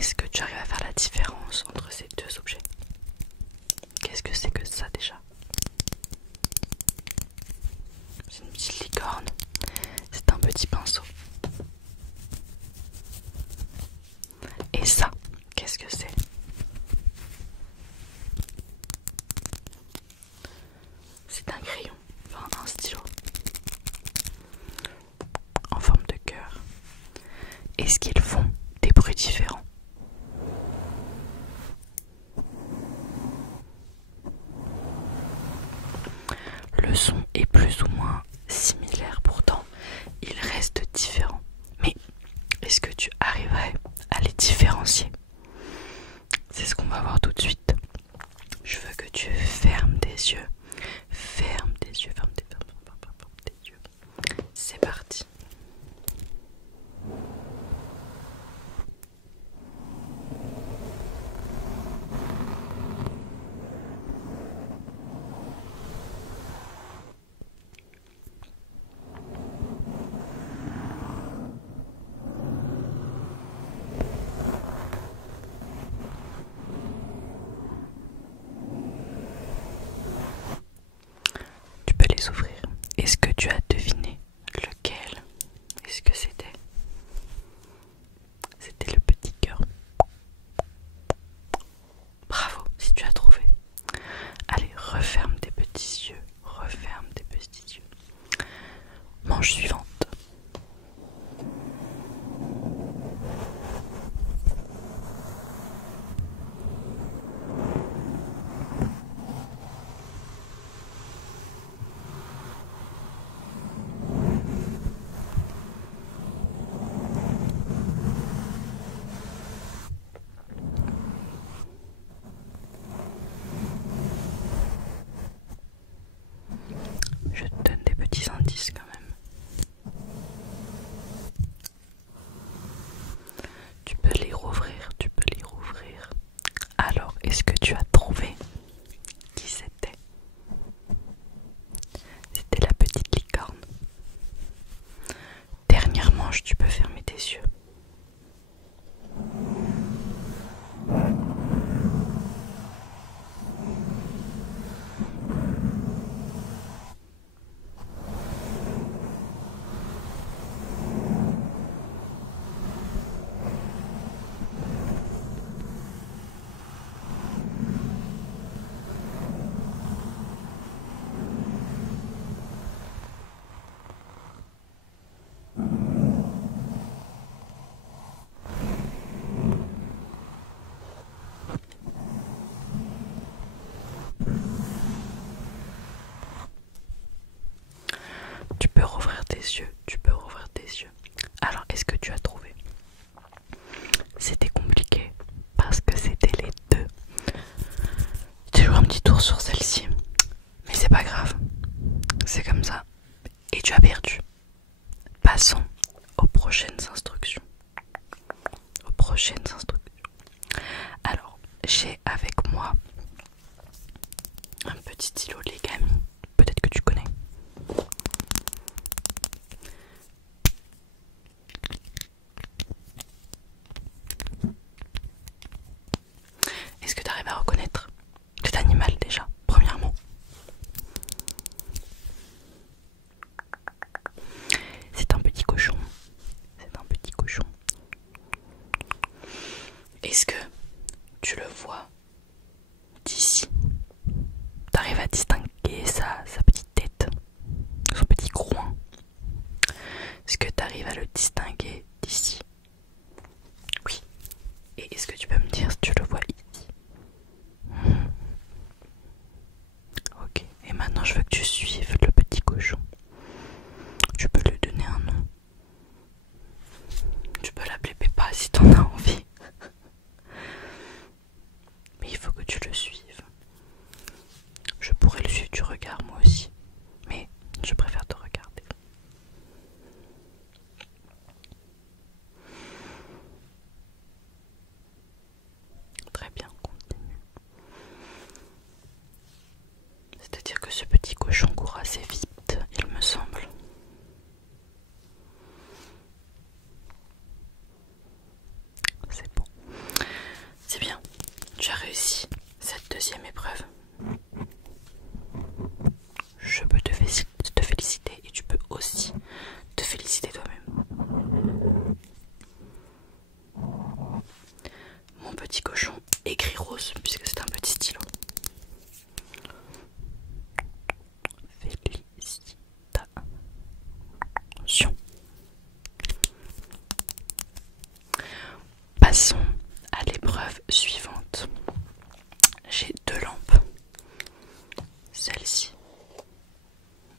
est-ce que tu arrives à faire la différence entre ces deux objets? Qu'est-ce que c'est que ça déjà? C'est une petite licorne. C'est un petit pinceau. Et ça, qu'est-ce que c'est? C'est un crayon, enfin un stylo en forme de cœur. Est-ce qu'ils font des bruits différents? Le son est plus ou moins similaire, pourtant il reste différent. Mais est-ce que tu arriverais à les différencier? C'est ce qu'on va voir tout de suite. Je veux que tu fermes tes yeux. Ferme tes yeux, ferme tes yeux. C'est parti. Tu peux les ouvrir. Est-ce que tu as deviné lequel? Est-ce que c'était? C'était le petit cœur. Bravo si tu as trouvé. Allez, referme tes petits yeux. Referme tes petits yeux. Manche suivante. Je te donne des petits indices quand même. Tu peux les rouvrir, tu peux les rouvrir. Alors, est-ce que tu as trouvé qui c'était? C'était la petite licorne. Dernière manche, tu peux fermer tes yeux. Tu peux rouvrir tes yeux, tu peux rouvrir tes yeux. Alors, est-ce que tu as trouvé? C'était compliqué parce que c'était les deux. J'ai joué un petit tour sur celle-ci, mais c'est pas grave. C'est comme ça. Et tu as perdu. Passons aux prochaines instructions. Aux prochaines instructions. Alors, j'ai avec moi un petit stylo Legami. Peut-être que tu connais. Est-ce que tu arrives à reconnaître cet animal déjà, premièrement? C'est un petit cochon. C'est un petit cochon. Est-ce que tu le vois d'ici? T'arrives à distinguer sa petite tête, son petit groin? Est-ce que t'arrives à le distinguer d'ici? Oui. Et est-ce que tu peux me dire si tu le vois ici? Ok. Et maintenant je veux que tu suives le petit cochon. Tu peux lui donner un nom. Tu peux l'appeler Peppa si t'en as envie. Mais il faut que tu le suives. Je pourrais le suivre du regard moi aussi. Mais je préfère te regarder. Très bien, continue. C'est-à-dire que ce petit cochon court assez vite, il me semble. Passons à l'épreuve suivante. J'ai 2 lampes. Celle-ci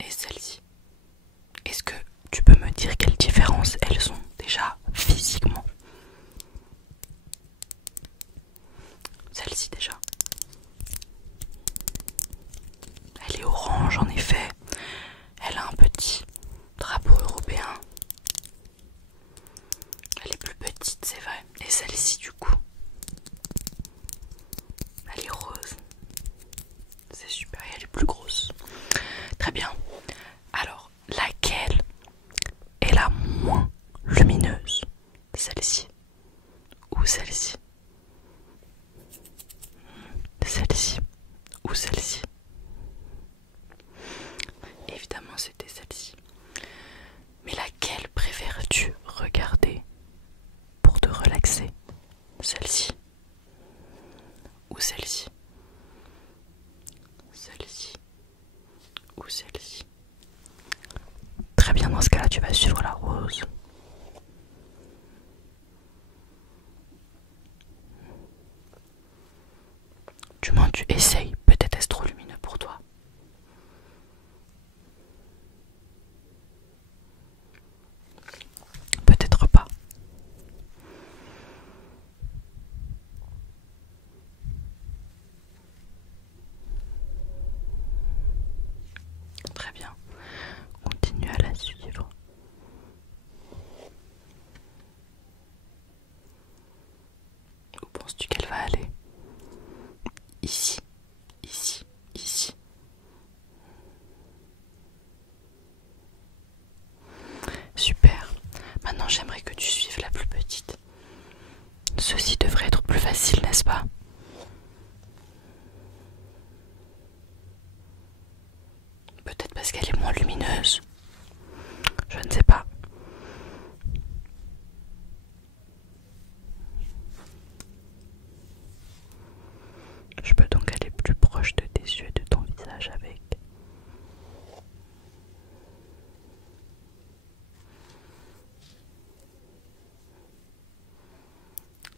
et celle-ci. Est-ce que tu peux me dire quelle différence elles ont déjà physiquement? Celle-ci déjà. Elle est orange en effet. Elle a un petit drapeau européen. Elle est plus petite, c'est vrai. Et celle-ci du coup, elle est rose. C'est super, et elle est plus grosse. Très bien. Alors, laquelle est la moins lumineuse? Celle-ci ou celle-ci? Celle-ci ou celle-ci? Évidemment, c'était celle-ci. Mais laquelle préfères-tu regarder pour te relaxer? Celle-ci ou celle-ci? Celle-ci ou celle-ci? Très bien, dans ce cas-là, tu vas suivre la rose. Du moins, tu essayes. Peut-être est-ce trop lumineux pour toi. Peut-être pas. Très bien. Continue à la suivre. Où penses-tu qu'elle va aller? Ici, ici, ici. Super. Maintenant, j'aimerais que tu suives la plus petite. Ceci devrait être plus facile, n'est-ce pas? Peut-être parce qu'elle est moins lumineuse. Je ne sais pas. Je peux donc aller plus proche de tes yeux et de ton visage avec.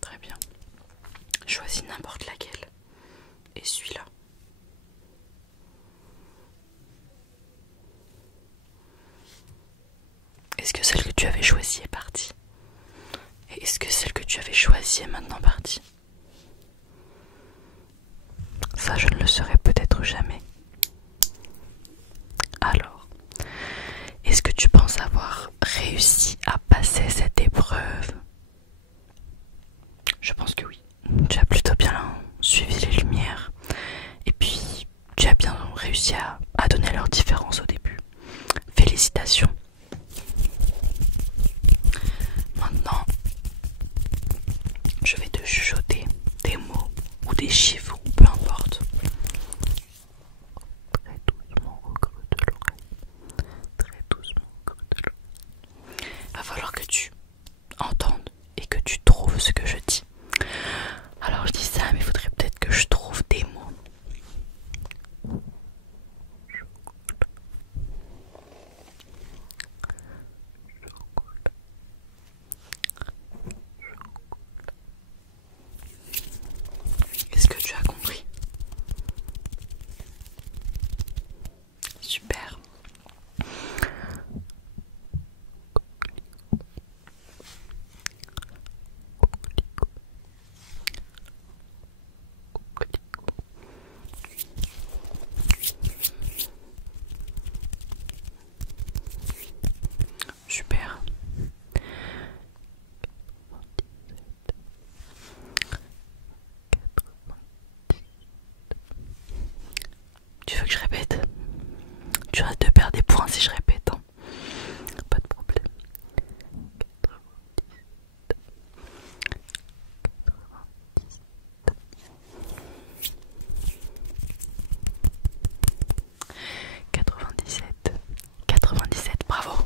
Très bien. Choisis n'importe laquelle et suis-la. Est-ce que celle que tu avais choisie est partie? Et est-ce que celle que tu avais choisie est maintenant partie? Ça, je ne le saurais peut-être jamais. Alors, est-ce que tu penses avoir réussi à passer cette épreuve? Je pense que oui. Tu as plutôt bien suivi les lumières. Et puis, tu as bien réussi à donner leur différence au début. Félicitations. Maintenant, je vais te chuchoter des mots ou des chiffres, ou peu importe. Très doucement au creux de l'oreille. Très doucement au creux de l'oreille. Va falloir que tu entendes et que tu trouves ce que je dis. Alors je dis ça, mais il faudrait peut-être que je trouve des mots. Est-ce que tu as compris? Super. Super. Tu veux que je répète? Tu risques de perdre des points si je répète, hein. Pas de problème. 97. 97, bravo.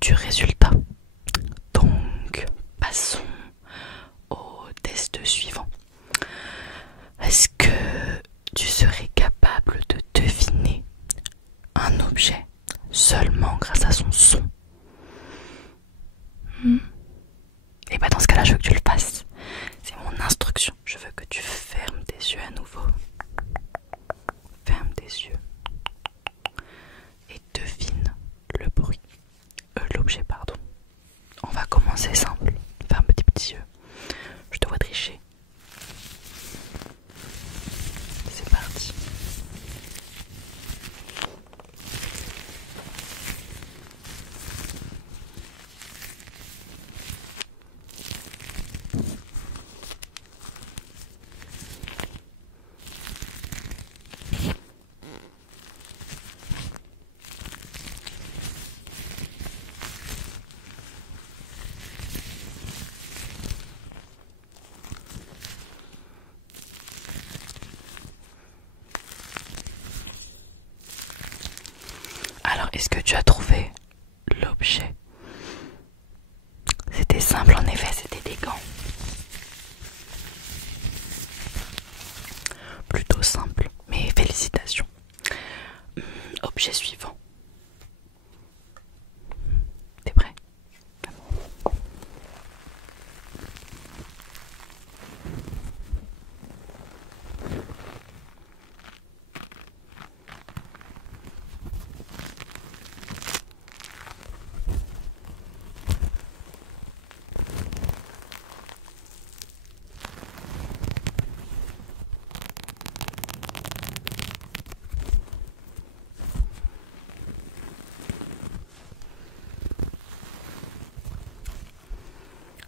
du résultat. Donc, passons au test suivant. Est-ce que tu serais capable de deviner un objet seulement grâce à son son? Et bah dans ce cas-là, je veux que tu le fasses. C'est mon instruction. Je veux que tu fermes tes yeux à nouveau. Ferme tes yeux. Et devine le bruit. L'objet, pardon. On va commencer simple. Ferme tes petits yeux. Je te vois tricher. C'est parti. Alors, est-ce que tu as trouvé l'objet? C'était simple en effet, c'était des gants. Plutôt simple, mais félicitations. Objet suivant. T'es prêt?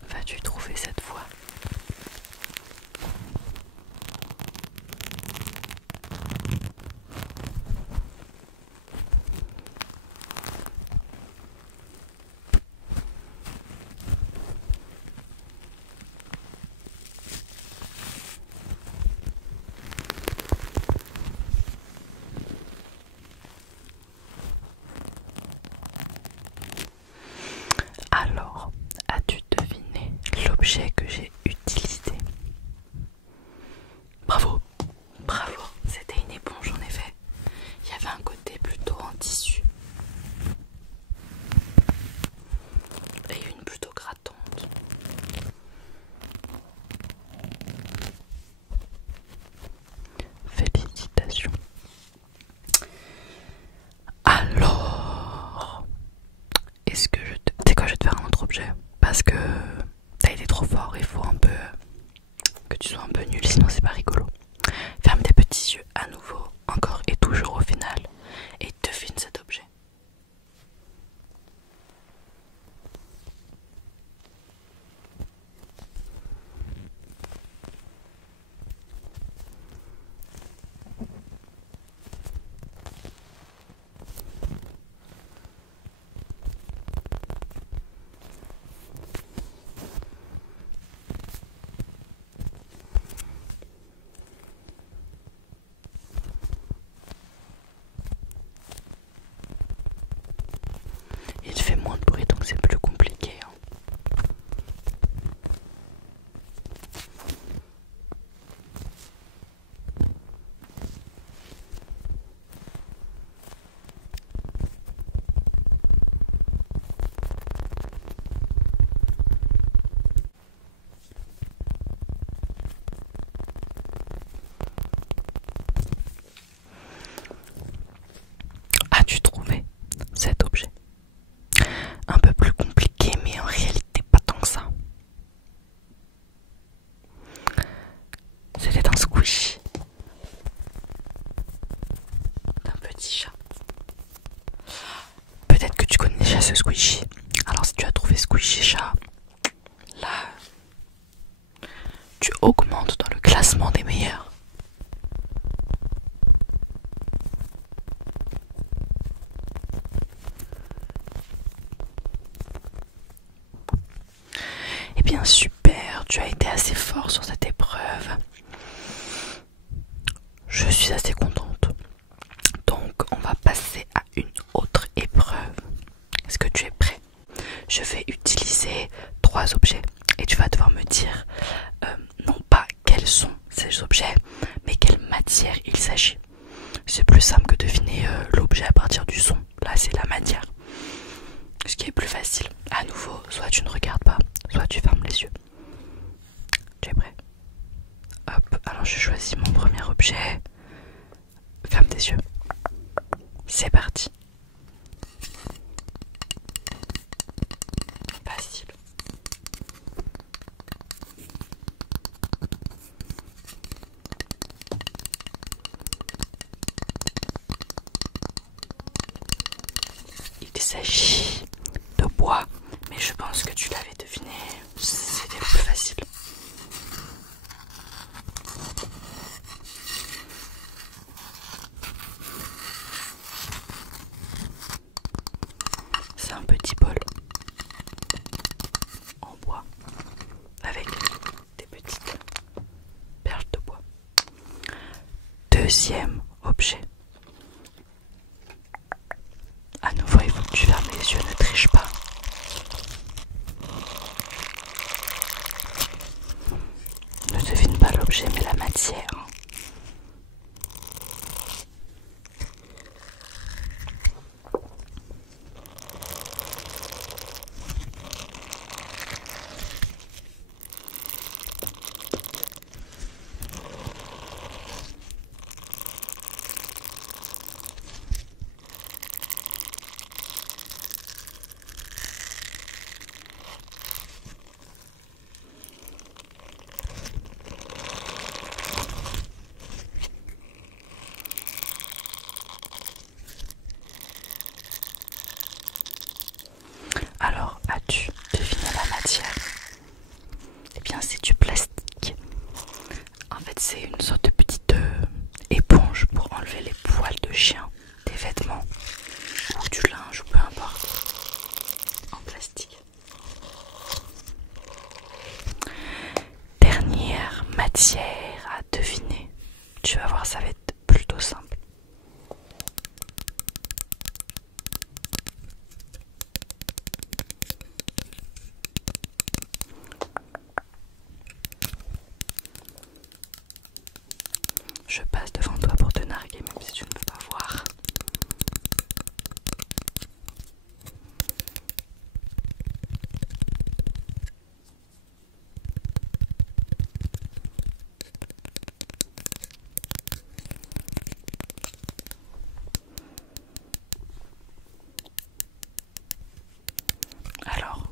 Vas-tu trouver cette fois? Alors, as-tu deviné l'objet que j'ai utilisé? Bravo, bravo, c'était une éponge en effet. Il y avait un côté plutôt en tissu et une plutôt grattante. Félicitations. Alors, est-ce que je te... Tu sais quoi, je vais te faire un autre objet parce que t'as été trop fort, il faut un peu que tu sois un peu nul, sinon c'est pas rigolo. Ferme tes petits yeux à nouveau, encore et toujours au final, et devine cet objet. Il fait moins de bruit donc c'est plus compliqué. As-tu trouvé cet objet? Un peu plus compliqué, mais en réalité pas tant que ça. C'était un squishy d'un petit chat. Peut-être que tu connais déjà ce squishy. Alors si tu as trouvé squishy chat, là, tu augmentes dans le classement des meilleurs. Eh bien super, tu as été assez fort sur cette épreuve. Je suis assez contente. Donc on va passer à une autre épreuve. Est-ce que tu es prêt? je vais utiliser 3 objets et tu vas devoir me dire non pas quels sont ces objets, mais quelle matière il s'agit. C'est plus simple que deviner l'objet à partir du son. Là, c'est la matière. Ce qui est plus facile. À nouveau, soit tu ne regardes pas, soit tu fermes les yeux. Tu es prêt? Hop, alors je choisis mon premier objet. Ferme tes yeux. C'est parti. Facile. Il s'agit de bois, mais je pense que tu l'avais deviné, c'était le plus facile. C'est un petit bol en bois avec des petites perles de bois. Deuxième objet. À nouveau, il faut que tu fermes les yeux, ne triche pas. Ne devine pas l'objet, mais la matière. Alors, as-tu deviné la matière? Eh bien, c'est du plastique. En fait, c'est une sorte de petite éponge pour enlever les poils de chien des vêtements ou du linge ou peu importe. En plastique. Dernière matière à deviner. Tu vas voir, ça va être plutôt simple. Je passe devant toi pour te narguer, même si tu ne peux pas voir. Alors,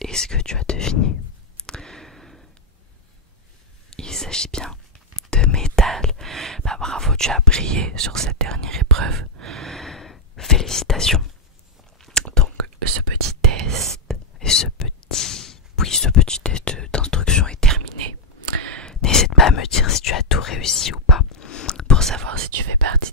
est-ce que tu as deviné? Il s'agit bien de métal. Bah bravo, tu as brillé sur cette dernière épreuve. Félicitations. Donc ce petit test et ce petit test d'instruction est terminé. N'hésite pas à me dire si tu as tout réussi ou pas pour savoir si tu fais partie